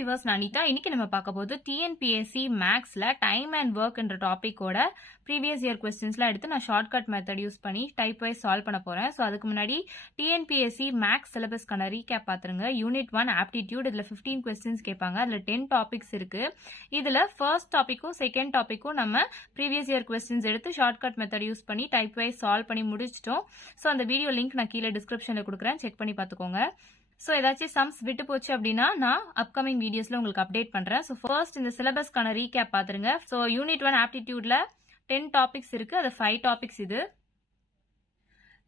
Viewers, நான் அனிதா. இன்னைக்கு நம்ம பார்க்க போது டிஎன்பிஎஸ்சி மேக்ஸ்ல டைம் அண்ட் ஒர்க் என்ற டாபிக்கோட ப்ரீவியஸ் இயர் கொஸ்டின்ஸ்லாம் எடுத்து நான் ஷார்ட்கட் மெத்தட் யூஸ் பண்ணி டைப் வைஸ் சால்வ் பண்ண போறேன். ஸோ அதுக்கு முன்னாடி டிஎன்பிஎஸ்சி மேக்ஸ் சிலபஸ்க்கான ரீகேப் பார்த்துருங்க. யூனிட் 1 ஆப்டிடியூட், இதுல 15 கொஸ்டின்ஸ் கேட்பாங்க. அதுல 10 டாபிக்ஸ் இருக்கு. இதுல ஃபர்ஸ்ட் டாபிக்கும் செகண்ட் டாபிக்கும் நம்ம ப்ரீவியஸ் இயர் கொஸ்டின்ஸ் எடுத்து ஷார்ட்கட் மெத்தட் யூஸ் பண்ணி டைப் வைஸ் சால்வ் பண்ணி முடிச்சிட்டோம். ஸோ அந்த வீடியோ லிங்க் நான் கீழே டிஸ்கிரிப்ஷன்ல கொடுக்குறேன், செக் பண்ணி பார்த்துக்கோங்க. ஸோ ஏதாச்சும் சம்ஸ் விட்டு போச்சு அப்படின்னா நான் அப்கமிங் வீடியோஸ்ல உங்களுக்கு அப்டேட் பண்றேன். ஸோ ஃபர்ஸ்ட் இந்த சிலபஸ்க்கான ரீகேப் பார்த்துருங்க. ஸோ யூனிட் 1 ஆப்டிடியூட்ல 10 டாபிக்ஸ் இருக்கு. அது 5 டாபிக்ஸ் இது,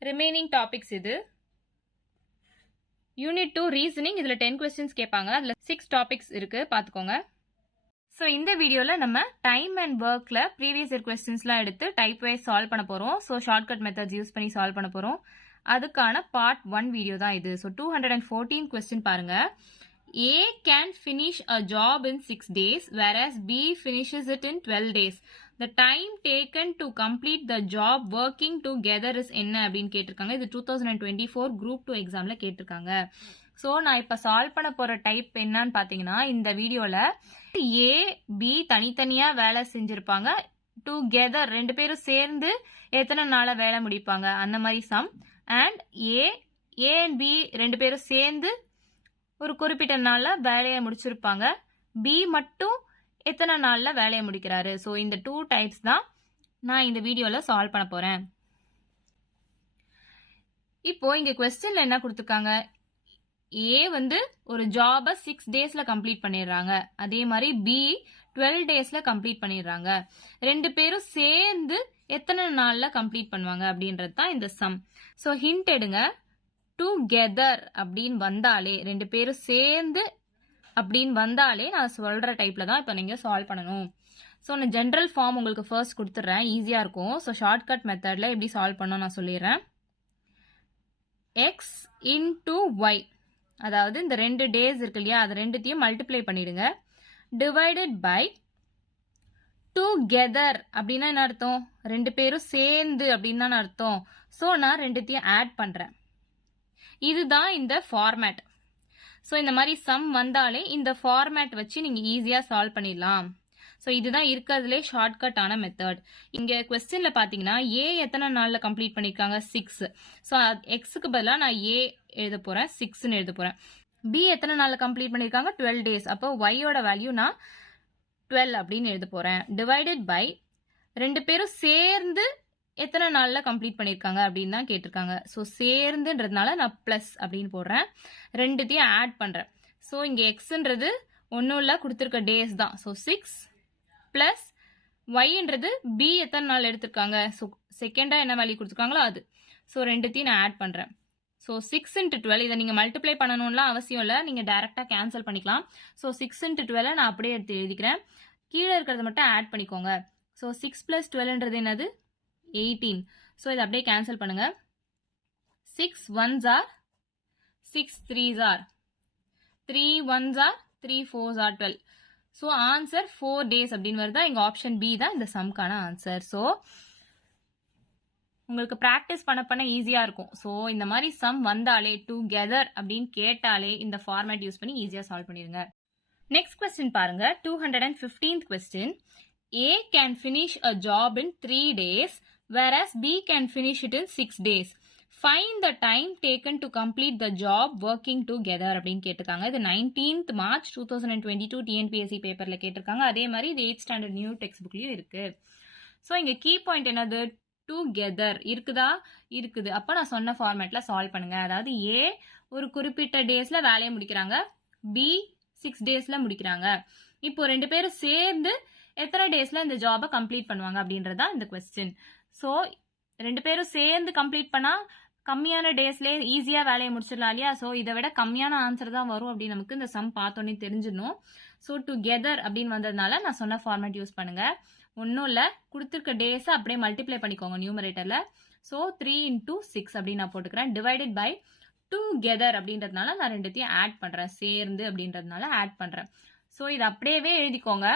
ரிமைனிங் டாபிக்ஸ் இது. யூனிட் 2 ரீசனிங், இதுல 10 கொஸ்டின்ஸ் கேட்பாங்க. அதுல 6 டாபிக்ஸ் இருக்கு, பார்த்துக்கோங்க. ஸோ இந்த வீடியோல நம்ம டைம் அண்ட் ஒர்க்ல ப்ரீவியஸ் இயர் கொஸ்டின்ஸ்லாம் எடுத்து டைப் வைஸ் சால்வ் பண்ண போறோம். ஸோ ஷார்ட்கட் மெத்தட்ஸ் யூஸ் பண்ணி சால்வ் பண்ண போறோம். அதுக்கான பார்ட் 1 வீடியோ தான் இது. ஸோ 214 கொஸ்டின் பாருங்க. A can finish a job in 6 days whereas B finishes it in 12 days. The time taken to complete the job working together is என்ன அப்படின்னு கேட்டிருக்காங்க. இது 2024 குரூப் 2 எக்ஸாம்ல கேட்டிருக்காங்க. ஸோ நான் இப்ப சால்வ் பண்ண போற டைப் என்னன்னு பாத்தீங்கன்னா, இந்த வீடியோல A B தனித்தனியா வேலை செஞ்சிருப்பாங்க, டுகெதர் ரெண்டு பேரும் சேர்ந்து எத்தனை நாள வேலை முடிப்பாங்க அந்த மாதிரி sum. And A and B ரெண்டு பேரும் சேர்ந்து ஒரு குறிப்பிட்ட நாள்ல வேலையை முடிச்சிருப்பாங்க, பி மட்டும் எத்தனை நாள்ல வேலையை முடிக்கிறாரு. ஸோ இந்த 2 டைப்ஸ் தான் நான் இந்த வீடியோல சால்வ் பண்ண போறேன். இப்போ இங்க கொஸ்டின்ல என்ன கொடுத்துருக்காங்க, ஏ வந்து ஒரு ஜாபை 6 டேஸ்ல கம்ப்ளீட் பண்ணிடுறாங்க, அதே மாதிரி பி 12 டேஸ்ல கம்ப்ளீட் பண்ணிடுறாங்க. ரெண்டு பேரும் சேர்ந்து எத்தனை நாள்ல கம்ப்ளீட் பண்ணுவாங்க அப்படின்றது தான் இந்த சம். ஸோ ஹிண்ட் எடுங்க, டுகெதர் அப்படின்னு வந்தாலே, ரெண்டு பேரும் சேர்ந்து அப்படின்னு வந்தாலே நான் சொல்ற டைப்ல தான் இப்போ நீங்க சால்வ் பண்ணணும். ஸோ நான் ஜென்ரல் ஃபார்ம் உங்களுக்கு ஃபர்ஸ்ட் கொடுத்துட்றேன், ஈஸியா இருக்கும். ஸோ ஷார்ட்கட் மெத்தட்ல எப்படி சால்வ் பண்ணணும் நான் சொல்லிடுறேன். எக்ஸ் இன்டூ ஒய், அதாவது இந்த 2 டேஸ் இருக்கு இல்லையா, அது ரெண்டுத்தையும் மல்டிப்ளை பண்ணிடுங்க, டிவைடட் பை டுகெதர் அப்படின்னா என்ன அர்த்தம், ரெண்டு பேரும் சேர்ந்து அப்படின்னு தான் அர்த்தம். ஸோ நான் ரெண்டுத்தையும் ஆட் பண்றேன். இதுதான் இந்த ஃபார்மேட். ஸோ இந்த மாதிரி சம் வந்தாலே இந்த ஃபார்மேட் வச்சு நீங்க ஈஸியா சால்வ் பண்ணிடலாம். ஸோ இதுதான் இருக்கிறதுலே ஷார்ட்கட் ஆன மெத்தட். இங்க கொஸ்டின்ல பாத்தீங்கன்னா ஏ எத்தனை நாள்ல கம்ப்ளீட் பண்ணிருக்காங்க, 6. ஸோ எக்ஸுக்கு பதிலாக நான் ஏ எழுத போறேன், 6ன்னு எழுத போறேன். பி எத்தனை நாள்ல கம்ப்ளீட் பண்ணிருக்காங்க, 12 டேஸ். அப்போ ஒய்யோட வேல்யூ நான் 12 அப்படின்னு எழுத போறேன், டிவைடட் பை ரெண்டு பேரும் சேர்ந்து எத்தனை நாள்ல கம்ப்ளீட் பண்ணிருக்காங்க அப்படின்னு தான் கேட்டிருக்காங்க. ஸோ சேர்ந்துன்றதுனால நான் பிளஸ் அப்படின்னு போடுறேன், ரெண்டுத்தையும் ஆட் பண்றேன். ஸோ இங்க எக்ஸ்ன்றது ஒன்னும் இல்ல, கொடுத்துருக்க டேஸ் தான். ஸோ 6 பிளஸ் ஒய்ன்றது பி எத்தனை நாள் எடுத்திருக்காங்க, ஸோ செகண்டா என்ன வேல்யூ கொடுத்துருக்காங்களோ அது. ஸோ ரெண்டுத்தையும் நான் ஆட் பண்றேன். ஸோ 6 into 12, இதை நீங்க மல்டிப்ளை பண்ணணும்லாம் அவசியம் இல்லை, நீங்க டைரக்டா கேன்சல் பண்ணிக்கலாம். ஸோ 6 into 12 நான் அப்படியே எடுத்து எழுதிக்கிறேன், கீழே இருக்கிறத மட்டும் ஆட் பண்ணிக்கோங்க. ஸோ 6 plus 12ன்றது என்னது, 18. ஸோ இதை அப்படியே கேன்சல் பண்ணுங்க. 6 1s are 6 3s are 3 1s are 3 4s are 12. So answer 4 days அப்படின்னு வருதா, இங்க ஆப்ஷன் பி தான் இந்த சம்க்கான ஆன்சர். ஸோ உங்களுக்கு பிராக்டிஸ் பண்ண ஈஸியா இருக்கும். ஸோ இந்த மாதிரி சம் வந்தாலே டுகெதர் அப்படின்னு கேட்டாலே இந்த ஃபார்மேட் யூஸ் பண்ணி ஈஸியா சால்வ் பண்ணிருங்க. நெக்ஸ்ட் கொஸ்டின் பாருங்க, 215th question. A can finish a job in 3 days whereas B can finish it in 6 days. Find the time taken to complete the job working together அப்படின்னு கேட்டிருக்காங்க. இது 19th March 2022 TNPSC பேப்பர்ல கேட்டிருக்காங்க. அதே மாதிரி இது 8th standard new text புக்லயும் இருக்கு. So இங்க கீ பாயிண்ட் என்னது, டுகெதர் இருக்குதா, இருக்குது. அப்ப நான் சொன்ன ஃபார்மேட்ல சால்வ் பண்ணுங்க. அதாவது ஏ ஒரு குறிப்பிட்ட டேஸ்ல வேலையை முடிக்கிறாங்க, பி 6 டேஸ்ல முடிக்கிறாங்க. இப்போ ரெண்டு பேரும் சேர்ந்து எத்தனை டேஸ்ல இந்த ஜாபை கம்ப்ளீட் பண்ணுவாங்க அப்படின்றதா இந்த கொஸ்டின். ஸோ ரெண்டு பேரும் சேர்ந்து கம்ப்ளீட் பண்ணா கம்மியான டேஸ்ல ஈஸியா வேலையை முடிச்சிடலாம் இல்லையா. ஸோ இதை விட கம்மியான ஆன்சர் தான் வரும் அப்படின்னு நமக்கு இந்த சம் பார்த்தோன்னே தெரிஞ்சிடணும். ஸோ டுகெதர் அப்படின்னு வந்ததுனால நான் சொன்ன ஃபார்மேட் யூஸ் பண்ணுங்க. ஒன்னும் இல்ல, கொடுத்துருக்க டேஸ் அப்படியே மல்டிப்ளை பண்ணிக்கோங்க நியூமரேட்டர்ல. ஸோ 3 into 6 அப்படின்னு நான் போட்டுக்கிறேன், டிவைடட் பை டுகெதர் அப்படின்றதுனால நான் ரெண்டுத்தையும் ஆட் பண்றேன், சேர்ந்து அப்படின்றதுனால ஆட் பண்றேன். ஸோ இது அப்படியே எழுதிக்கோங்க,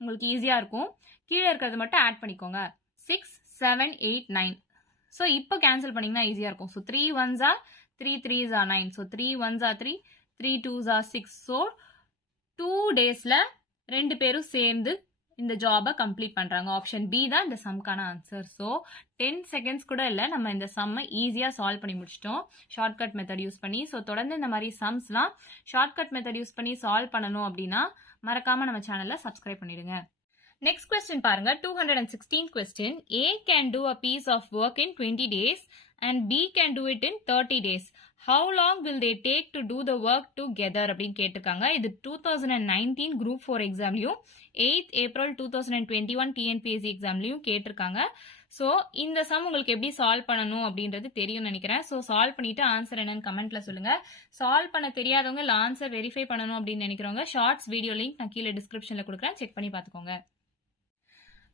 உங்களுக்கு ஈஸியா இருக்கும். கீழே இருக்கிறது மட்டும் ஆட் பண்ணிக்கோங்க. 6 7 8 9. ஸோ இப்போ கேன்சல் பண்ணீங்கன்னா ஈஸியா இருக்கும். So 3 1s are 3 3s are 9. So 3 1s are 3 3 2s are 6. So 2 டேஸ்ல 2 பேரும் சேர்ந்து இந்த ஜாபை கம்ப்ளீட் பண்றாங்க. ஆப்ஷன் பி தான் இந்த சம்க்கான ஆன்சர். ஸோ 10 செகண்ட்ஸ் கூட இல்லை, நம்ம இந்த சம்மை ஈஸியா சால்வ் பண்ணி முடிச்சிட்டோம் ஷார்ட்கட் மெத்தட் யூஸ் பண்ணி. ஸோ தொடர்ந்து இந்த மாதிரி சம்ஸ்லாம் ஷார்ட்கட் மெத்தட் யூஸ் பண்ணி சால்வ் பண்ணணும் அப்படின்னா மறக்காம நம்ம சேனலை சப்ஸ்கிரைப் பண்ணிடுங்க. நெக்ஸ்ட் கொஸ்டின் பாருங்க, 216th question. A can do a piece of work in 20 days and B can do it in 30 days. How long will they take to do the work together அப்படின்னு கேட்டிருக்காங்க. இது 2019 Group 4 எக்ஸாம்லையும் 8th April 2021 TNPSC எக்ஸாம்லையும் கேட்டிருக்காங்க. So இந்த some உங்களுக்கு எப்படி solve பண்ணணும் அப்படின்றது தெரியும்னு நினைக்கிறேன். ஸோ சால்வ் பண்ணிட்டு ஆன்சர் என்னன்னு கமெண்ட்ல சொல்லுங்க. சால்வ் பண்ண தெரியாதவங்க இல்லை ஆன்சர் வெரிஃபை பண்ணணும் அப்படின்னு நினைக்கிறவங்க ஷார்ட்ஸ் வீடியோ லிங்க் நான் கீழே டிஸ்கிரிப்ஷன்ல கொடுக்குறேன், செக் பண்ணி பார்த்துக்கோங்க.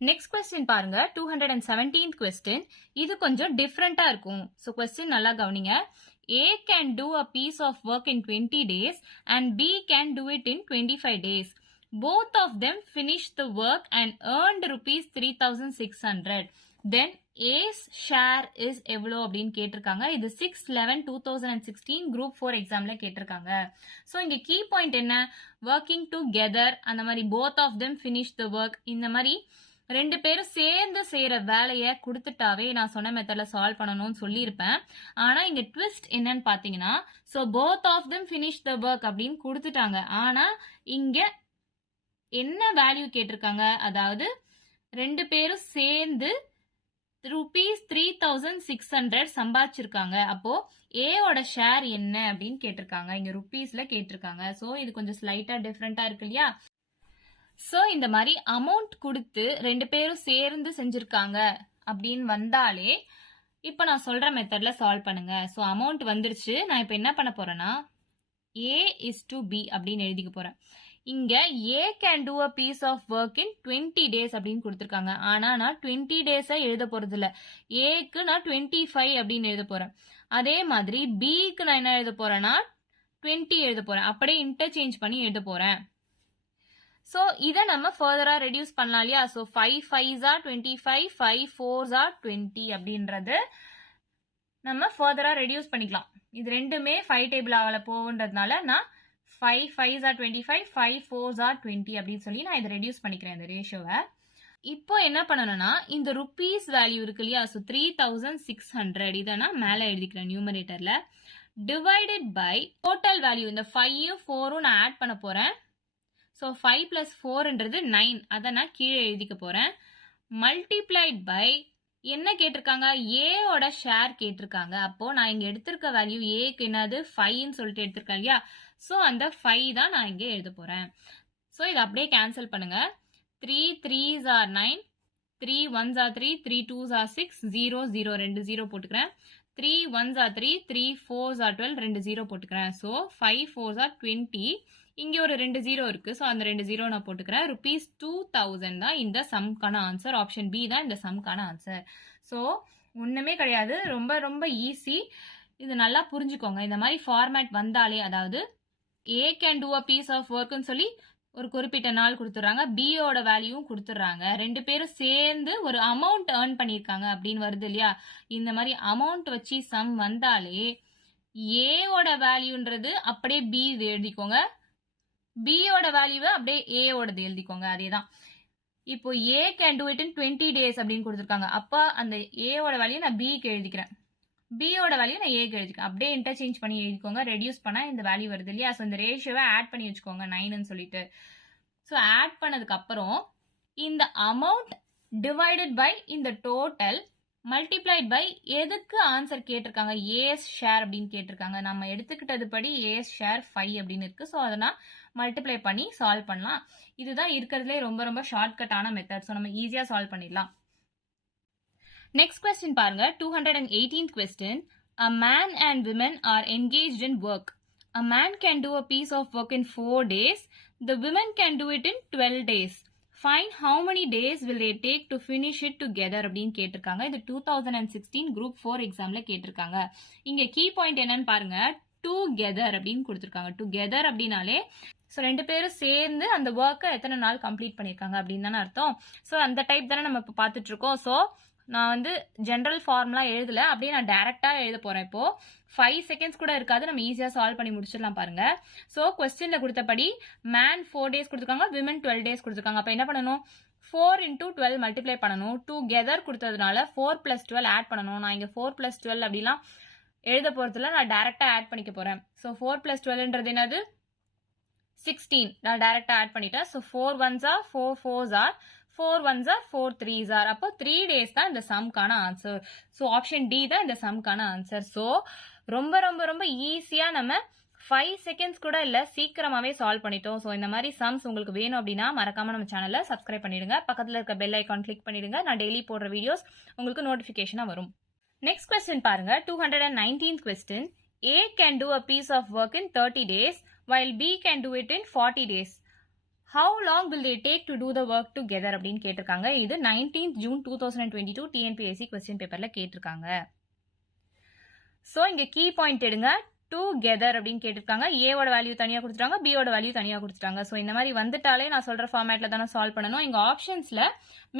நெக்ஸ்ட் கொஸ்டின் பாருங்க, 217th கொஸ்டின். இது கொஞ்சம் டிஃப்ரெண்டா இருக்கும். ஸோ கொஸ்டின் நல்லா கவனிங்க. A can do a piece of work in 20 days and B can do it in 25 days. Both of them finished the work and earned rupees 3,600. Then A's share is எவ்வளோ அப்படின்னு கேட்டிருக்காங்க. இது 6/11/2016 Group 4 எக்ஸாம்ல கேட்டிருக்காங்க. So இங்க key point என்ன? Working together, அந்த மாதிரி both of them finished the work, இந்த மாதிரி 2 பேரும் சேர்ந்து செய்யற வேலையை கொடுத்துட்டாவே நான் சொன்ன மெத்தட்ல சால்வ் பண்ணணும்னு சொல்லியிருப்பேன். ஆனா இங்க ட்விஸ்ட் என்னன்னு பாத்தீங்கன்னா, so both of them finished the work அப்படின்னு கொடுத்துட்டாங்க. ஆனா இங்க என்ன வேல்யூ கேட்டிருக்காங்க? அதாவது 2 பேரும் சேர்ந்து rupees 3,600 சம்பாதிச்சிருக்காங்க. அப்போ ஏவோட ஷேர் என்ன அப்படின்னு கேட்டிருக்காங்க. இங்க ருபீஸ்ல கேட்டிருக்காங்க. ஸோ இது கொஞ்சம் ஸ்லைட்டா டிஃப்ரெண்டா இருக்கு இல்லையா? ஸோ இந்த மாதிரி அமௌண்ட் கொடுத்து 2 பேரும் சேர்ந்து செஞ்சிருக்காங்க அப்படின்னு வந்தாலே இப்போ நான் சொல்ற மெத்தட்ல சால்வ் பண்ணுங்க. ஸோ அமௌண்ட் வந்துருச்சு. நான் இப்போ என்ன பண்ண போறேன்னா A/B அப்படின்னு எழுதிக்க போறேன். இங்க A can do a piece of work in 20 days அப்படின்னு கொடுத்துருக்காங்க. ஆனா நான் 20 டேஸா எழுத போறது இல்ல. ஏக்கு நான் 25 அப்படின்னு எழுத போறேன். அதே மாதிரி பிக்கு நான் என்ன எழுத போறேன்னா 20 எழுத போறேன். அப்படியே இன்டர்சேஞ்ச் பண்ணி எழுத போறேன். ஸோ இதை நம்ம ஃபர்தரா ரெடியூஸ் பண்ணலாம் இல்லையா? So 5 5s are 25, 5 4s are 20 அப்படின்றது நம்ம ஃபர்தரா ரெடியூஸ் பண்ணிக்கலாம். இது ரெண்டுமே 5 டேபிள் ஆகல போகுன்றதுனால நான் 5 5s are 25, 5 4s are 20 அப்படின்னு சொல்லி நான் இதை ரெடியூஸ் பண்ணிக்கிறேன் இந்த ரேஷியோவை. இப்போ என்ன பண்ணணும்னா இந்த ருபீஸ் வேல்யூ இருக்கு இல்லையா? ஸோ 3,600 இதை நான் மேலே எழுதிக்கிறேன் நியூமரேட்டர்ல. டிவைடட் பை டோட்டல் வேல்யூ, இந்த 5ம் 4ம் நான் ஆட் பண்ண போறேன். ஸோ 5 + 4ன்றது 9, அதை நான் கீழே எழுதிக்க போறேன். மல்டிப்ளைட் பை என்ன கேட்டிருக்காங்க? ஏவோட ஷேர் கேட்டிருக்காங்க. அப்போ நான் இங்க எடுத்திருக்க வேல்யூ ஏக்கு என்னது 5ன்னு சொல்லிட்டு எடுத்திருக்கேன் இல்லையா? ஸோ அந்த 5 தான் நான் இங்கே எழுத போறேன். ஸோ இதை அப்படியே கேன்சல் பண்ணுங்க. 3 3s are 9, 3 1s are 3, 3 2s are 6, 0 0 2 0 போட்டுக்கிறேன். 3 1s are 3, 3 4s are 12, 2 0 போட்டுக்கிறேன். So 5 4s are 20. இங்க ஒரு 2 0 இருக்கு. ஸோ அந்த 2 0 நான் போட்டுக்கிறேன். rupees 2,000 தான் இந்த சம்க்கான ஆன்சர். ஆப்ஷன் பி தான் இந்த சம்க்கான ஆன்சர். ஸோ ஒண்ணுமே கிடையாது, ரொம்ப ரொம்ப ஈஸி. இது நல்லா புரிஞ்சுக்கோங்க. இந்த மாதிரி ஃபார்மேட் வந்தாலே, அதாவது A can do a piece of workன்னு சொல்லி ஒரு குறிப்பிட்ட நாள் கொடுத்துட்றாங்க, பியோட வேல்யூவும் கொடுத்துட்றாங்க, 2 பேரும் சேர்ந்து ஒரு அமௌண்ட் ஏர்ன் பண்ணியிருக்காங்க அப்படின்னு வருது இல்லையா? இந்த மாதிரி அமௌண்ட் வச்சு சம் வந்தாலே ஏவோட வேல்யூன்றது அப்படியே பி எழுதிக்கோங்க, பியோட வேல்யூவை அப்படியே ஏவோடது எழுதிக்கோங்க. அதேதான். இப்போ A can do it in 20 days அப்படின்னு கொடுத்துருக்காங்க. அப்போ அந்த ஏவோட வேல்யூ நான் பிக்கு எழுதிக்கிறேன், பியோட வேல்யூ நான் ஏக்கு எழுதிக்கிறேன். அப்படியே இன்டர்சேஞ்ச் பண்ணி எழுதிக்கோங்க. ரெடியூஸ் பண்ணா இந்த வேல்யூ வருது இல்லையா? ஸோ இந்த ரேஷியோவை ஆட் பண்ணி வச்சுக்கோங்க 9ன்னு சொல்லிட்டு. ஸோ ஆட் பண்ணதுக்கு அப்புறம் இந்த அமௌண்ட் டிவைடட் பை இந்த டோட்டல் மல்டிப்ளைட் பை எதுக்கு ஆன்சர் கேட்டிருக்காங்க? ஏஎஸ் ஷேர் அப்படின்னு கேட்டிருக்காங்க. நம்ம எடுத்துக்கிட்டது படி ஏஎஸ் ஷேர் 5 அப்படின்னு இருக்கு. ஸோ அதை நான் மல்டிப்ளை பண்ணி சால்வ் பண்ணலாம். இதுதான் இருக்கிறதுலே ரொம்ப ரொம்ப ஷார்ட்கட்டான மெத்தட். ஸோ நம்ம ஈஸியா சால்வ் பண்ணிடலாம். நெக்ஸ்ட் கொஸ்டின் பாருங்க, 218th question. A man and women are engaged in work. A man can do a piece of work in 4 days. The women can do it in 12 days. Find how many days will they take to finish it together அப்படின்னு கேட்டிருக்காங்க. இது 2016 Group 4 எக்ஸாம்ல கேட்டிருக்காங்க. இங்க key point என்னன்னு பாருங்க, together அப்படின்னு கொடுத்துருக்காங்க. டுகெதர் அப்படின்னாலே ஸோ 2 பேரும் சேர்ந்து அந்த ஒர்க்கை எத்தனை நாள் கம்ப்ளீட் பண்ணியிருக்காங்க அப்படின்னு தானே அர்த்தம். ஸோ அந்த டைப் தானே நம்ம இப்போ பார்த்துட்டு இருக்கோம். ஸோ நான் வந்து ஜென்ரல் ஃபார்ம்லாம் எழுதல, அப்படியே நான் டைரக்டா எழுத போறேன். இப்போ 5 செகண்ட்ஸ் கூட இருக்காது, நம்ம ஈஸியா சால்வ் பண்ணி முடிச்சிடலாம் பாருங்க. ஸோ கொஸ்டின்ல கொடுத்தபடி மேன் 4 டேஸ் கொடுத்துருக்காங்க, விமன் 12 டேஸ் கொடுத்துருக்காங்க. அப்போ என்ன பண்ணணும், 4 into 12 மல்டிப்ளை பண்ணணும். டுகெதர் கொடுத்ததுனால 4 plus 12 ஆட் பண்ணணும். நான் இங்க 4 plus 12 அப்படிலாம் எழுத போறதுல நான் டைரக்டா ஆட் பண்ணிக்க போறேன். ஸோ 4 plus 12ன்றது என்னது, 16. நான் டைரக்டா ஆட் பண்ணிட்டேன். So 4 ones are 4 4s are 4 ones are 4 3s are. அப்போ 3 days தான் இந்த சம்கான ஆன்சர். ஸோ ஆப்ஷன் டி தான் இந்த சம்கான ஆன்சர். ஸோ ரொம்ப ரொம்ப ரொம்ப ஈஸியா நம்ம 5 செகண்ட்ஸ் கூட இல்ல, சீக்கிரமாவே சால்வ் பண்ணிட்டோம். ஸோ இந்த மாதிரி சம்ஸ் உங்களுக்கு வேணும் அப்படின்னா மறக்காம நம்ம சேனலை சப்ஸ்கிரைப் பண்ணிடுங்க, பக்கத்துல இருக்க பெல் ஐக்கான் கிளிக் பண்ணிடுங்க. நான் டெய்லி போடுற வீடியோஸ் உங்களுக்கு நோட்டிபிகேஷனா வரும். நெக்ஸ்ட் கொஸ்டின் பாருங்க, 219th question. A can do a piece of work in 30 days while B can do it in 40 days. How long will they take to do the work together அப்படின்னு கேட்டிருக்காங்க. இது 19th June 2022 TNPSC question paperல கேட்டிருக்காங்க. So இங்க key point எடுங்க. Together அப்படின்னு கேட்டிருக்காங்க. ஏவோட value தனியா கொடுத்துட்டாங்க, பியோட வேல்யூ தனியா கொடுத்துட்டாங்க. ஸோ இந்த மாதிரி வந்துட்டாலே நான் சொல்ற ஃபார்மேட்ல தானே சால்வ் பண்ணணும். இங்க ஆப்ஷன்ஸ்ல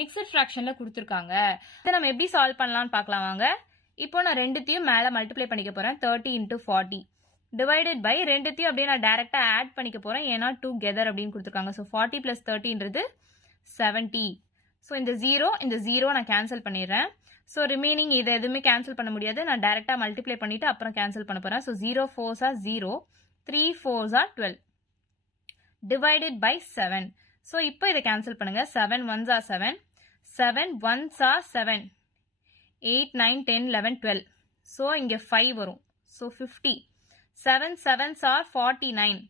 மிக்சட் ஃபிராக்ஷன்ல கொடுத்துருக்காங்க. இதை நம்ம எப்படி சால்வ் பண்ணலாம்னு பார்க்கலாம் வாங்க. இப்போ நான் ரெண்டுத்தையும் மேல மல்டிப்ளை பண்ணிக்க போறேன். 30 into 40 டிவைடட் பை ரெண்டுத்தையும் அப்படியே நான் டைரக்டா ஆட் பண்ணிக்க போறேன், ஏன்னா டுகெதர் அப்படின்னு கொடுத்துருக்காங்க. So 40 plus 30ன்றது 70. ஸோ இந்த ஜீரோ நான் கேன்சல் பண்ணிடுறேன். ஸோ ரிமைனிங் இதை எதுவுமே கேன்சல் பண்ண முடியாது, நான் டைரக்டா மல்டிப்ளை பண்ணிட்டு அப்புறம் கேன்சல் பண்ண போறேன். So 0 4s are 0, 3 4s are 12 divided by 7. So இப்போ இதை கேன்சல் பண்ணுங்க. 7 1s are 7, 7 1s are 7, 8 9 10 11 12. So இங்க 5 வரும். ஸோ 50. 7 7s are 49.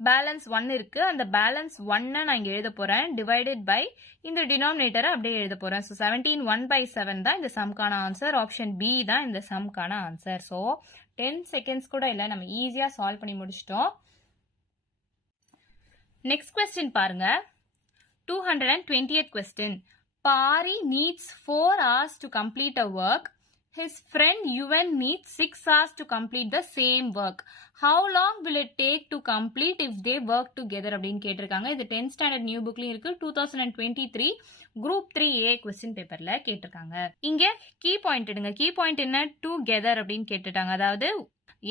பேலன்ஸ் 1 இருக்கு, அந்த பேலன்ஸ் 1 நான் இங்க எழுத போறேன். டிவைடட் பை இந்த டினாமினேட்டரை அப்படியே எழுத போறேன். ஸோ 17 1/7 தான் இந்த சம்கான ஆன்சர். ஆப்ஷன் பி தான் இந்த சம்கான ஆன்சர். ஸோ 10 செகண்ட்ஸ் கூட இல்லை, நம்ம ஈஸியா சால்வ் பண்ணி முடிச்சிட்டோம். நெக்ஸ்ட் கொஸ்டின் பாருங்க, 220th question. Pari needs 4 hours to complete a work. His friend Yuvan needs 6 hours to complete the same work. How long will it take to complete if they work together அப்படின்னு கேட்டிருக்காங்க. இது 10th standard new புக்லயும் இருக்கு, 2023 group 3A question paperல கேட்டிருக்காங்க. இங்க key point எடுங்க. Key point என்ன, together அப்படின்னு கேட்டுட்டாங்க. அதாவது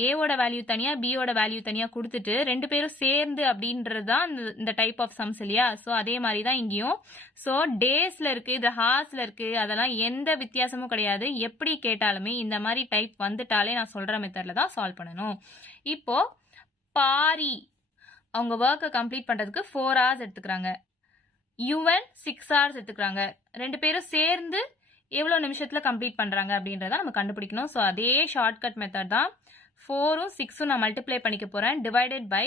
ஏவோட வேல்யூ தனியா பியோட வேல்யூ தனியா கொடுத்துட்டு ரெண்டு பேரும் சேர்ந்து அப்படின்றது தான் இந்த டைப் ஆஃப் சம்ஸ் இல்லையா. ஸோ அதே மாதிரி தான் இங்கேயும். ஸோ டேஸ்ல இருக்கு, இது ஹார்ஸ்ல இருக்கு, அதெல்லாம் எந்த வித்தியாசமும் கிடையாது. எப்படி கேட்டாலுமே இந்த மாதிரி டைப் வந்துட்டாலே நான் சொல்ற மெத்தட்ல தான் சால்வ் பண்ணணும். இப்போ பாரி அவங்க ஒர்க்கை கம்ப்ளீட் பண்றதுக்கு 4 hours எடுத்துக்கிறாங்க, யுவன் 6 hours எடுத்துக்கிறாங்க. ரெண்டு பேரும் சேர்ந்து எவ்வளவு நிமிஷத்துல கம்ப்ளீட் பண்றாங்க அப்படின்றத நம்ம கண்டுபிடிக்கணும். ஸோ அதே ஷார்ட்கட் மெத்தட் தான். 4ம் 6ம் நான் மல்டிப்ளை பண்ணிக்க போறேன். டிவைடட் பை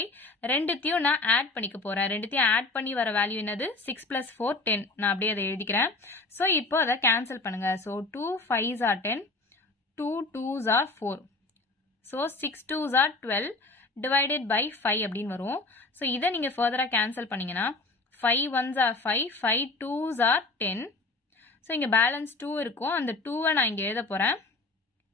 ரெண்டுத்தையும் நான் ஆட் பண்ணிக்க போறேன். ரெண்டுத்தையும் ஆட் பண்ணி வர வேல்யூ என்னது, 6 plus 4 10. நான் அப்படியே அதை எழுதிக்கிறேன். ஸோ இப்போ அதை கேன்சல் பண்ணுங்க. So 2 5s are 10, 2 2s are 4. So 6 2s are 12 divided by 5 அப்படின்னு வரும். ஸோ இதை நீங்க ஃபர்தரா கேன்சல் பண்ணீங்கன்னா 5 1s are 5, 5 2s are 10. So இங்க பேலன்ஸ் 2 இருக்கும், அந்த 2வை நான் இங்க எழுத போறேன்.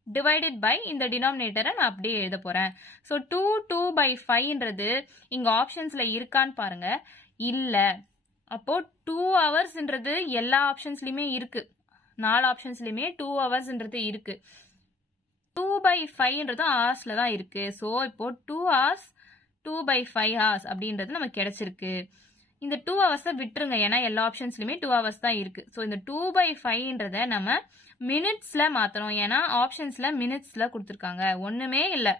டிவைடட் பை இந்த டினாமினேட்டரை நான் அப்படியே எழுத போறேன். ஸோ 2 2/5ன்றது இங்க ஆப்ஷன்ஸ்ல இருக்கான்னு பாருங்க. இல்ல. அப்போ 2 ஹவர்ஸ்ன்றது எல்லா ஆப்ஷன்ஸ்லயுமே இருக்கு, 4 ஆப்ஷன்ஸ்லயுமே 2 ஹவர்ஸ்ன்றது இருக்கு. 2/5ன்றது ஹவர்ஸ்ல தான் இருக்கு. ஸோ இப்போ 2 hours 2/5 hours அப்படின்றது நமக்கு கிடைச்சிருக்கு. இந்த 2 ஹவர்ஸை விட்டுருங்க, ஏன்னா எல்லா ஆப்ஷன்ஸ்லயுமே 2 ஹவர்ஸ் தான் இருக்கு. ஸோ இந்த 2/5ன்றத நம்ம மினிட்ஸ்ல மாத்தணும், ஏன்னா ஆப்ஷன்ஸ்ல மினிட்ஸ்ல கொடுத்துருக்காங்க. ஒண்ணுமே இல்லை,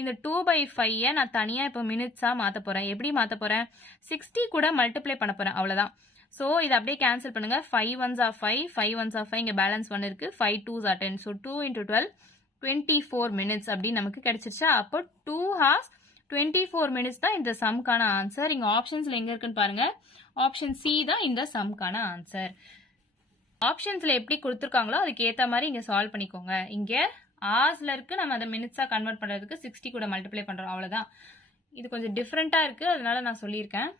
இந்த 2/5 நான் தனியா இப்போ மினிட்ஸா மாத்த போறேன். எப்படி மாத்த போறேன், 60 கூட மல்டிப்ளை பண்ண போறேன், அவ்வளவுதான். ஸோ இதை அப்படியே கேன்சல் பண்ணுங்க. 5 1s are 5, 5 1s are 5, இங்க பேலன்ஸ் 1 இருக்கு, 5 2s are 10. So 2 into 12 24 minutes அப்படின்னு நமக்கு கிடைச்சிருச்சா. அப்போ 2 hours 24 minutes தான் இந்த சம்கான ஆன்சர். இங்க ஆப்ஷன்ஸ்ல எங்க இருக்குன்னு பாருங்க. ஆப்ஷன் சி தான் இந்த சம்கான ஆன்சர். ஆப்ஷன்ஸ்ல எப்படி கொடுத்துருக்காங்களோ அதுக்கு ஏத்த மாதிரி இங்க சால்வ் பண்ணிக்கோங்க. இங்க ஹார்ஸ்ல இருக்கு, நம்ம அதை மினிட்ஸா கன்வெர்ட் பண்றதுக்கு 60 கூட மல்டிப்ளை பண்றோம், அவ்வளவுதான். இது கொஞ்சம் டிஃப்ரெண்டா இருக்கு, அதனால நான் சொல்லியிருக்கேன்.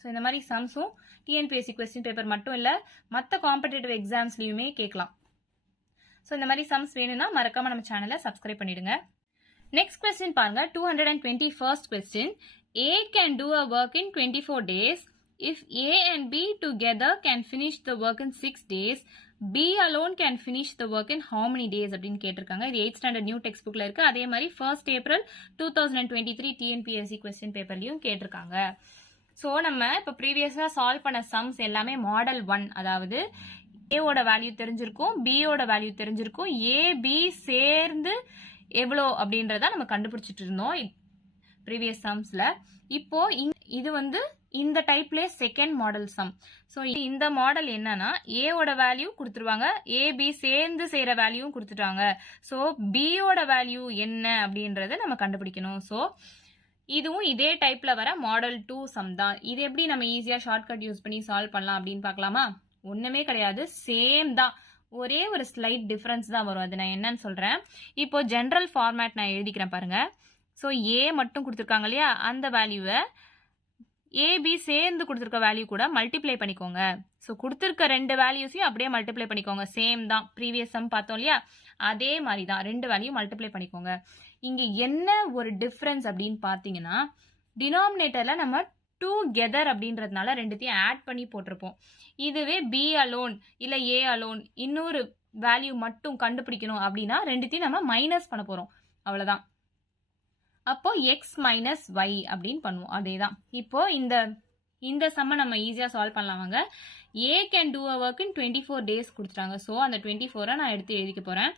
ஸோ இந்த மாதிரி சம்ஸும் டிஎன்பிஎஸ்சி கொஸ்டின் பேப்பர் மட்டும் இல்ல, மற்ற காம்படிட்டிவ் எக்ஸாம்ஸ்லயுமே கேட்கலாம். ஸோ இந்த மாதிரி சம்ஸ் வேணும்னா மறக்காம நம்ம சேனலை சப்ஸ்கிரைப் பண்ணிடுங்க. நெக்ஸ்ட் கொஸ்டின் பாருங்க, 221st question. A can do a work in 24 days. If A and B together can finish the work in 6 days, B alone can finish the work in how many days அப்படின்னு கேட்டிருக்காங்க. இது 8th standard new text புக்ல இருக்கு. அதே மாதிரி 1st April 2023 TNPSC question பேப்பர்லயும் கேட்டிருக்காங்க. So நம்ம இப்போ ப்ரீவியஸா சால்வ் பண்ண சம்ஸ் எல்லாமே மாடல் 1, அதாவது ஏவோட வேல்யூ தெரிஞ்சிருக்கும், பியோட வேல்யூ தெரிஞ்சிருக்கும், ஏ பி சேர்ந்து எவ்வளோ அப்படின்றத நம்ம கண்டுபிடிச்சிட்டு இருந்தோம் ப்ரீவியஸ் சம்ஸ்ல. இப்போ இது வந்து இந்த டைப்ல செகண்ட் மாடல் சம். ஸோ இந்த மாடல் என்னன்னா ஏவோட வேல்யூ கொடுத்துருவாங்க, ஏ பி சேர்ந்து செய்யற வேல்யூவும் கொடுத்துட்டாங்க. ஸோ பியோட வேல்யூ என்ன அப்படின்றத நம்ம கண்டுபிடிக்கணும். ஸோ இதுவும் இதே டைப்ல வர மாடல் 2 சம் தான். இது எப்படி நம்ம ஈஸியா ஷார்ட்கட் யூஸ் பண்ணி சால்வ் பண்ணலாம் அப்படின்னு பார்க்கலாமா? ஒண்ணுமே கிடையாது, சேம் தான், ஒரே ஒரு ஸ்லைட் டிஃபரன்ஸ் தான் வரும். அது நான் என்னன்னு சொல்றேன். இப்போ ஜெனரல் ஃபார்மேட் நான் எழுதிக்கிறேன் பாருங்க. ஸோ ஏ மட்டும் கொடுத்துருக்காங்க இல்லையா, அந்த வேல்யூவை ஏபி சேர்ந்து கொடுத்துருக்க வேல்யூ கூட மல்டிப்ளை பண்ணிக்கோங்க. ஸோ கொடுத்துருக்க ரெண்டு வேல்யூஸையும் அப்படியே மல்டிப்ளை பண்ணிக்கோங்க. சேம் தான், ப்ரீவியஸ் சம் பார்த்தோம் இல்லையா, அதே மாதிரி தான் ரெண்டு வேல்யூ மல்டிப்ளை பண்ணிக்கோங்க. இங்க என்ன ஒரு டிஃபரன்ஸ் அப்படின்னு பார்த்தீங்கன்னா, டினாமினேட்டர்ல நம்ம டுகெதர் அப்படின்றதுனால ரெண்டுத்தையும் ஆட் பண்ணி போட்டிருப்போம். இதுவே பி அலோன் இல்ல ஏ அலோன் இன்னொரு வேல்யூ மட்டும் கண்டுபிடிக்கணும் அப்படின்னா ரெண்டுத்தையும் நம்ம மைனஸ் பண்ண போறோம், அவ்வளவுதான். அப்போ எக்ஸ் மைனஸ் ஒய் அப்படின்னு பண்ணுவோம். அதேதான். இப்போ இந்த சம்ம நம்ம ஈஸியா சால்வ் பண்ணலாமாங்க. A can do a work in 24 days கொடுத்துட்டாங்க. ஸோ அந்த 24 நான் எடுத்து எழுதிக்க போறேன்.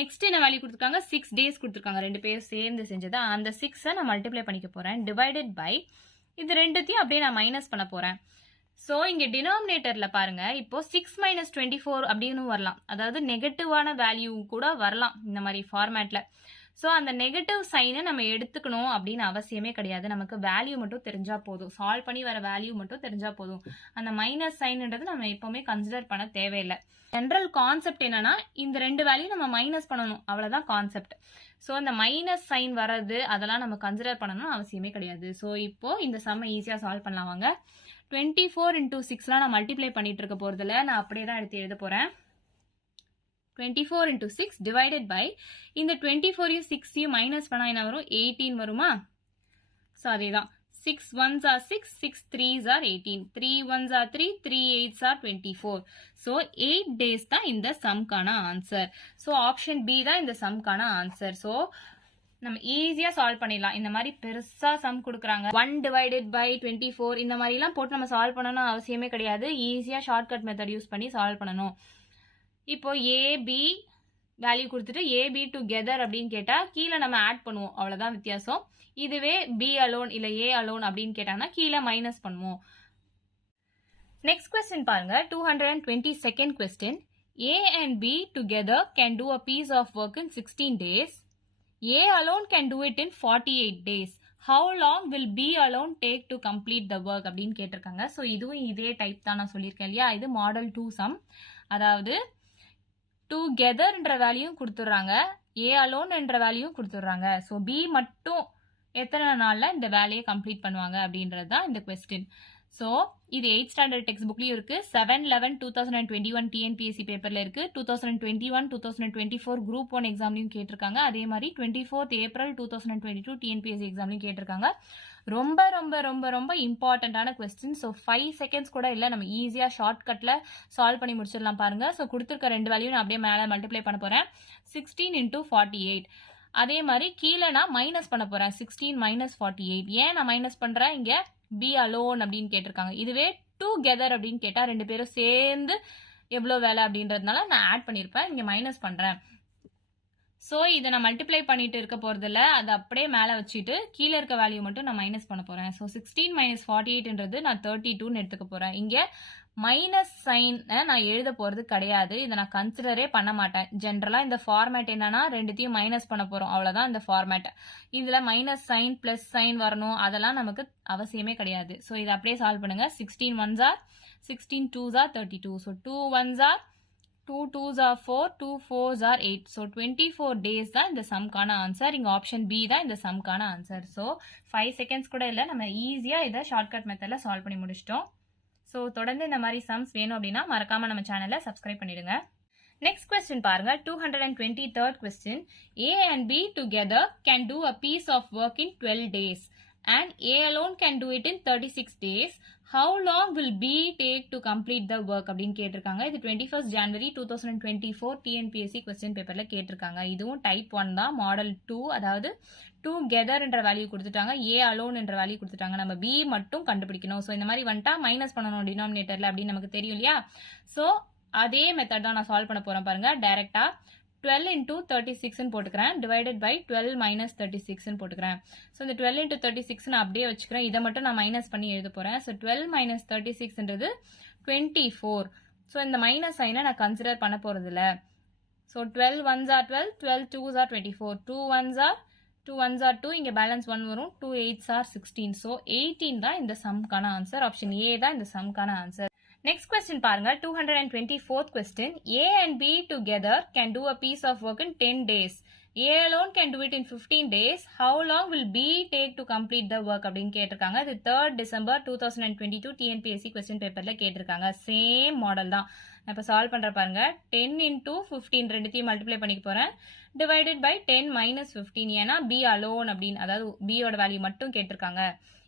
நெக்ஸ்ட் என்ன வேல்யூ கொடுத்துருக்காங்க, 6 days கொடுத்துருக்காங்க. ரெண்டு பேரும் சேர்ந்து செஞ்சதா, அந்த 6 நான் மல்டிப்ளை பண்ணிக்க போறேன். டிவைடட் பை இது ரெண்டுத்தையும் அப்படியே நான் மைனஸ் பண்ண போறேன். ஸோ இங்க டினாமினேட்டர்ல பாருங்க, இப்போ 6 - 24 அப்படின்னு வரலாம், அதாவது நெகட்டிவான வேல்யூ கூட வரலாம் இந்த மாதிரி ஃபார்மேட்ல. ஸோ அந்த நெகட்டிவ் சைனை நம்ம எடுத்துக்கணும் அப்படின்னு அவசியமே கிடையாது. நமக்கு வேல்யூ மட்டும் தெரிஞ்சா போதும், சால்வ் பண்ணி வர வேல்யூ மட்டும் தெரிஞ்சா போதும். அந்த மைனஸ் சைன்ன்றது நம்ம எப்பவுமே கன்சிடர் பண்ண தேவையில்லை. ஜென்ரல் கான்செப்ட் என்னன்னா, இந்த ரெண்டு வேல்யூ நம்ம மைனஸ் பண்ணணும், அவ்வளவுதான் கான்செப்ட். ஸோ அந்த மைனஸ் சைன் வர்றது அதெல்லாம் நம்ம கன்சிடர் பண்ணணும் அவசியமே கிடையாது. ஸோ இப்போ இந்த சம்மை ஈஸியா சால்வ் பண்ணலாம் வாங்க. 24 × 6 நான் மல்டிப்ளை பண்ணிட்டு இருக்க போறதுல நான் அப்படியே தான் எடுத்து எழுத போறேன். 24 × 6 டிவைடட் பை இந்த 24 6 மைனஸ் பண்ணா என்ன வரும், 18 வருமா? ஸோ அதேதான், 6 1s are 6, 6 3s are 18, 3 1s are 3, 3 8s are 24. So 8 days தான் இந்த சம்கான ஆன்சர். ஸோ ஆப்ஷன் பி தான் இந்த சம்கான ஆன்சர். ஸோ நம்ம ஈஸியா சால்வ் பண்ணிடலாம். இந்த மாதிரி பெருசா சம் கொடுக்குறாங்க, 1 டிவைடட் பை 24 இந்த மாதிரி எல்லாம் போட்டு நம்ம சால்வ் பண்ணணும் அவசியமே கிடையாது. ஈஸியா ஷார்ட்கட் மெத்தட் யூஸ் பண்ணி சால்வ் பண்ணணும். இப்போ ஏபி வேல்யூ கொடுத்துட்டு ஏபி டுகெதர் அப்படின்னு கேட்டா கீழே நம்ம ஆட் பண்ணுவோம், அவ்வளவுதான் வித்தியாசம். இதுவே பி அலோன் இல்ல ஏ அலோன் அப்படின்னு கேட்டாங்கன்னா கீழே மைனஸ் பண்ணுவோம். நெக்ஸ்ட் கொஸ்டின் பாருங்க, 222nd question. A and B together can do a piece of work in 16 days. A alone can do it in 48 days. How long will B alone take to complete the work அப்படின்னு கேட்டிருக்காங்க. So இதுவும் இதே type தான் நான் சொல்லியிருக்கேன் இல்லையா, இது model 2 some. அதாவது டுகெதர்ன்ற வேல்யூ கொடுத்துட்றாங்க, ஏ அலோன் என்ற வேல்யூ கொடுத்துட்றாங்க. ஸோ பி மட்டும் எத்தனை நாள்ல இந்த வேலையை கம்ப்ளீட் பண்ணுவாங்க அப்படின்றது தான் இந்த கொஸ்டின். ஸோ இது 8th ஸ்டாண்டர்ட் டெக்ஸ்ட் புக்லயும் இருக்கு, 7/11/2021 டிஎன்பிஎஸ்சி பேப்பர்ல இருக்கு, 2021 2024 குரூப் 1 எக்ஸாம்லயும் கேட்டிருக்காங்க. அதே மாதிரி 24th April 2022 டிஎன்பிஎஸ்சி எக்ஸாம்லயும் கேட்டிருக்காங்க. ரொம்ப ரொம்ப ரொம்ப ரொம்ப இம்பார்ட்டன்டான கொஸ்டின். ஸோ 5 seconds கூட இல்லை, நம்ம ஈஸியா ஷார்ட்கட்ல சால்வ் பண்ணி முடிச்சிடலாம் பாருங்க. ஸோ கொடுத்துருக்க ரெண்டு வேல்யூ நான் அப்படியே மேலே மல்டிப்ளை பண்ண போறேன், 16 × 48. அதே மாதிரி கீழே நான் மைனஸ் பண்ண போறேன், 16 - 48. ஏன் நான் மைனஸ் பண்றேன், இங்க பி அலோன் அப்படின்னு கேட்டிருக்காங்க. இதுவே டுகெதர் அப்படின்னு கேட்டா ரெண்டு பேரும் சேர்ந்து எவ்வளவு வேலை அப்படின்றதுனால நான் ஆட் பண்ணிருப்பேன், இங்க மைனஸ் பண்றேன். ஸோ இதை நான் மல்டிப்ளை பண்ணிட்டு இருக்க போறதில்ல, அது அப்படியே மேலே வச்சுட்டு கீழே இருக்க வேல்யூ மட்டும் நான் மைனஸ் பண்ண போறேன். ஸோ 16 - 48ன்றது நான் 32ன்னு எடுத்துக்க போறேன். இங்க மைனஸ் சைன் நான் எழுத போறது கிடையாது, இதை நான் கன்சிடரே பண்ண மாட்டேன். ஜென்ரலா இந்த ஃபார்மேட் என்னன்னா ரெண்டுத்தையும் மைனஸ் பண்ண போறோம், அவ்வளவுதான் இந்த ஃபார்மேட். இதுல மைனஸ் சைன் பிளஸ் சைன் வரணும் அதெல்லாம் நமக்கு அவசியமே கிடையாது. ஸோ இதை அப்படியே சால்வ் பண்ணுங்க. 16 1s are 16 2s are 32. So 2 1s are 2 2s are 4, 2 4s are 8. So 24 days தான் இந்த சம்கான ஆன்சர். இங்க ஆப்ஷன் பி தான் இந்த சம்கான ஆன்சர். ஸோ 5 seconds கூட இல்லை, நம்ம ஈஸியா இதை ஷார்ட்கட் மெத்தட்ல சால்வ் பண்ணி முடிச்சிட்டோம். ஸோ தொடர்ந்து இந்த மாதிரி சம்ஸ் வேணும் அப்படின்னா மறக்காம நம்ம சேனலை சப்ஸ்கிரைப் பண்ணிடுங்க. நெக்ஸ்ட் கொஸ்டின் பாருங்க, 223rd question. A and B together can do a piece of work in 12 days. and A alone can do it in 36 days. How long will B take to complete the work அப்படின்னு கேட்டிருக்காங்க. இது 21st January 2024 TNPSC question paperல கேட்டிருக்காங்க. இதுவும் type 1 தான், model 2, அதாவது together என்ற value கொடுத்துட்டாங்க, A alone என்ற வேல்யூ கொடுத்துட்டாங்க. நம்ம B மட்டும் கண்டுபிடிக்கணும். ஸோ இந்த மாதிரி வந்துட்டா மைனஸ் பண்ணணும் டினாமினேட்டர்ல அப்படின்னு நமக்கு தெரியும் இல்லையா. ஸோ அதே மெத்தட் தான் நான் சால்வ் பண்ண போறேன் பாருங்க. டைரக்டா 12 into 36 போட்டுக்கிறேன், divided by 12 minus 36 போட்டுக்கிறேன். ஸோ இந்த 12 into 36 நான் அப்படியே வச்சுக்கிறேன். இதை மட்டும் நான் மைனஸ் பண்ணி எழுத போறேன். So 12 minus 36ன்றது 24. ஸோ இந்த மைனஸ் சைனை நான் கன்சிடர் பண்ண போறது இல்லை. So 12 1s are 12, 12 2s are 24, 2 1s are 2, இங்க பேலன்ஸ் 1 வரும், 2 8s are 16. ஸோ 18 தான் இந்த சம்கான ஆன்சர். ஆப்ஷன் ஏ தான் இந்த சம்கான ஆன்சர். Next question பாருங்க, 224th question. A and B together can do a piece of work in 10 days. A alone can do it in 15 days. How long will B take to complete the work அப்படின்னு கேட்டிருக்காங்க. இது 3rd December 2022 TNPSC question paperல கேட்டிருக்காங்க. Same model தான். நான் இப்போ solve பண்ற பாருங்க. 10 into 15 ரெண்டுத்தையும் மல்டிப்ளை பண்ணிக்க போறேன், divided by 10 minus 15. ஏன்னா B alone அப்படின்னு, அதாவது B ஓட வேல்யூ மட்டும் கேட்டிருக்காங்க.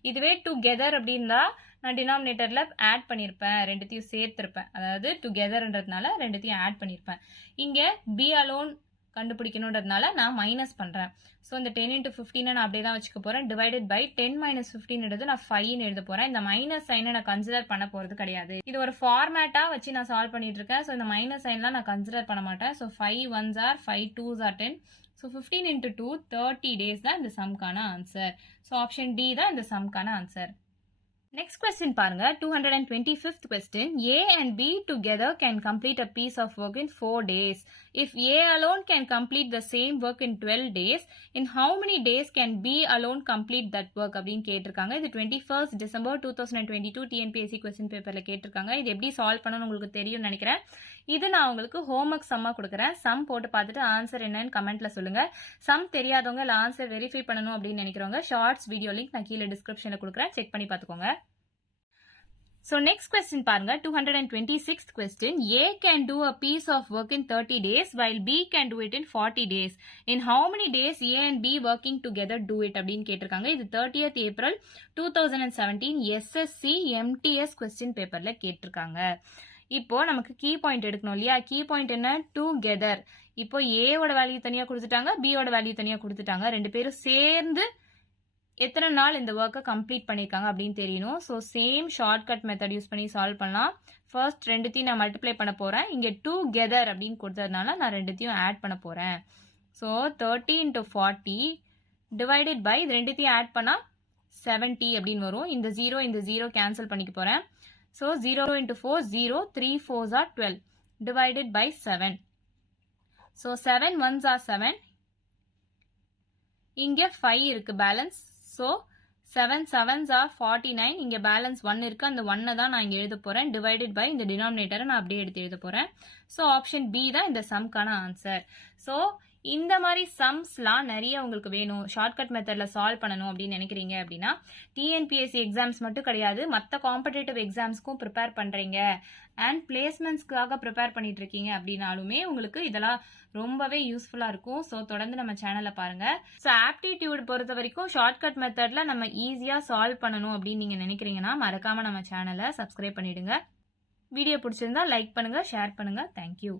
இதுவே டுகெதர் அப்படின்னா நான் டினாமினேட்டர்ல ஆட் பண்ணியிருப்பேன், ரெண்டுத்தையும் சேர்த்திருப்பேன், அதாவது டுகெதர்ன்றதுனால ரெண்டுத்தையும் ஆட் பண்ணியிருப்பேன். இங்க பி அலோன் கண்டுபிடிக்கணுன்றதுனால நான் மைனஸ் பண்றேன். ஸோ இந்த 10 into 15 நான் அப்படியே தான் வச்சுக்க போறேன், டிவைடட் பை 10 minus 15 எடுத்து நான் 5 எழுத போறேன். இந்த மைனஸ் சைனை நான் கன்சிடர் பண்ண போறது கிடையாது. இது ஒரு ஃபார்மேட்டா வச்சு நான் சால்வ் பண்ணிட்டு இருக்கேன். ஸோ இந்த மைனஸ் சைன்லாம் நான் கன்சிடர் பண்ண மாட்டேன். So 5 1s are 5 2s are 10. So 15 into 2, 30 days தான் இந்த சம்கான ஆன்சர். ஸோ ஆப்ஷன் டி தான் இந்த சம்கான ஆன்சர். நெக்ஸ்ட் கொஸ்டின் பாருங்க, 225th question. A and B together can complete a piece of work in 4 days. If A alone can complete the same work in 12 days, in how many days can B alone complete that work அப்படின்னு கேட்டிருக்காங்க. இது 21st December 2022 TNPSC question paperல கேட்டிருக்காங்க. இது எப்படி solve பண்ணணும்னு உங்களுக்கு தெரியும்னு நினைக்கிறேன். இது நான் உங்களுக்கு ஹோம்ஒர்க் சம்மா கொடுக்குறேன். சம் போட்டு பார்த்துட்டு ஆன்சர் என்னன்னு கமெண்ட்ல சொல்லுங்க. சம் தெரியாதவங்க இல்லை ஆன்சர் வெரிஃபை பண்ணணும் அப்படின்னு நினைக்கிறவங்க ஷார்ட்ஸ் வீடியோ லிங்க் நான் கீழே டிஸ்கிரிப்ஷன்ல கொடுக்குறேன், செக் பண்ணி பார்த்துக்கோங்க. So next question பாருங்க, 226th question. A can do a piece of work in 30 days while B can do it in 40 days. In how many days A and B working together do it அப்படின்னு கேட்டிருக்காங்க. இது 30th April 2017 SSC MTS question paperல கேட்டிருக்காங்க. இப்போ நமக்கு key point எடுக்கணும் இல்லையா. Key point என்ன, together. இப்போ ஏவோட வேல்யூ தனியா கொடுத்துட்டாங்க, பியோட வேல்யூ தனியா கொடுத்துட்டாங்க. ரெண்டு பேரும் சேர்ந்து எத்தனை நாள் இந்த ஒர்க்கை கம்ப்ளீட் பண்ணியிருக்காங்க அப்படின்னு தெரியணும். So same shortcut method use பண்ணி சால்வ் பண்ணலாம். ஃபர்ஸ்ட் ரெண்டுத்தையும் நான் மல்டிப்ளை பண்ண போறேன். இங்கே டுகெதர் அப்படின்னு கொடுத்ததுனால நான் ரெண்டுத்தையும் ஆட் பண்ண போறேன். ஸோ 30 into 40 டிவைடட் பை ரெண்டுத்தையும் ஆட் பண்ணா 70 அப்படின்னு வரும். இந்த 0 கேன்சல் பண்ணிக்க போறேன். So 0 into 4 0, 3 4s are 12 divided by 7. So 7 1s are 7. இங்க 5 இருக்கு பேலன்ஸ். So 7 7s are 49. இங்க பேலன்ஸ் 1 இருக்கு, அந்த 1 தான் நான் இங்க எழுத போறேன், டிவைடட் பை இந்த டினாமினேட்டரை நான் அப்படியே எடுத்து எழுத போறேன். ஸோ ஆப்ஷன் பி தான் இந்த சம்கான ஆன்சர். ஸோ இந்த மாதிரி சம்ஸ்லாம் நிறைய உங்களுக்கு வேணும், ஷார்ட்கட் மெத்தட்ல சால்வ் பண்ணணும் அப்படின்னு நினைக்கிறீங்க அப்படின்னா டிஎன்பிஎஸ்சி எக்ஸாம்ஸ் மட்டும் கிடையாது, மற்ற காம்படேட்டிவ் எக்ஸாம்ஸ்க்கும் ப்ரிப்பேர் பண்றீங்க அண்ட் பிளேஸ்மெண்ட்ஸ்க்காக ப்ரிப்பேர் பண்ணிட்டு இருக்கீங்க அப்படின்னாலுமே உங்களுக்கு இதெல்லாம் ரொம்பவே யூஸ்ஃபுல்லா இருக்கும். ஸோ தொடர்ந்து நம்ம சேனலை பாருங்க. ஸோ ஆப்டிடியூட் பொறுத்த வரைக்கும் ஷார்ட்கட் மெத்தட்ல நம்ம ஈஸியா சால்வ் பண்ணணும் அப்படின்னு நீங்க நினைக்கிறீங்கன்னா மறக்காம நம்ம சேனலை சப்ஸ்கிரைப் பண்ணிடுங்க. வீடியோ பிடிச்சிருந்தா லைக் பண்ணுங்க, ஷேர் பண்ணுங்க. தேங்க்யூ.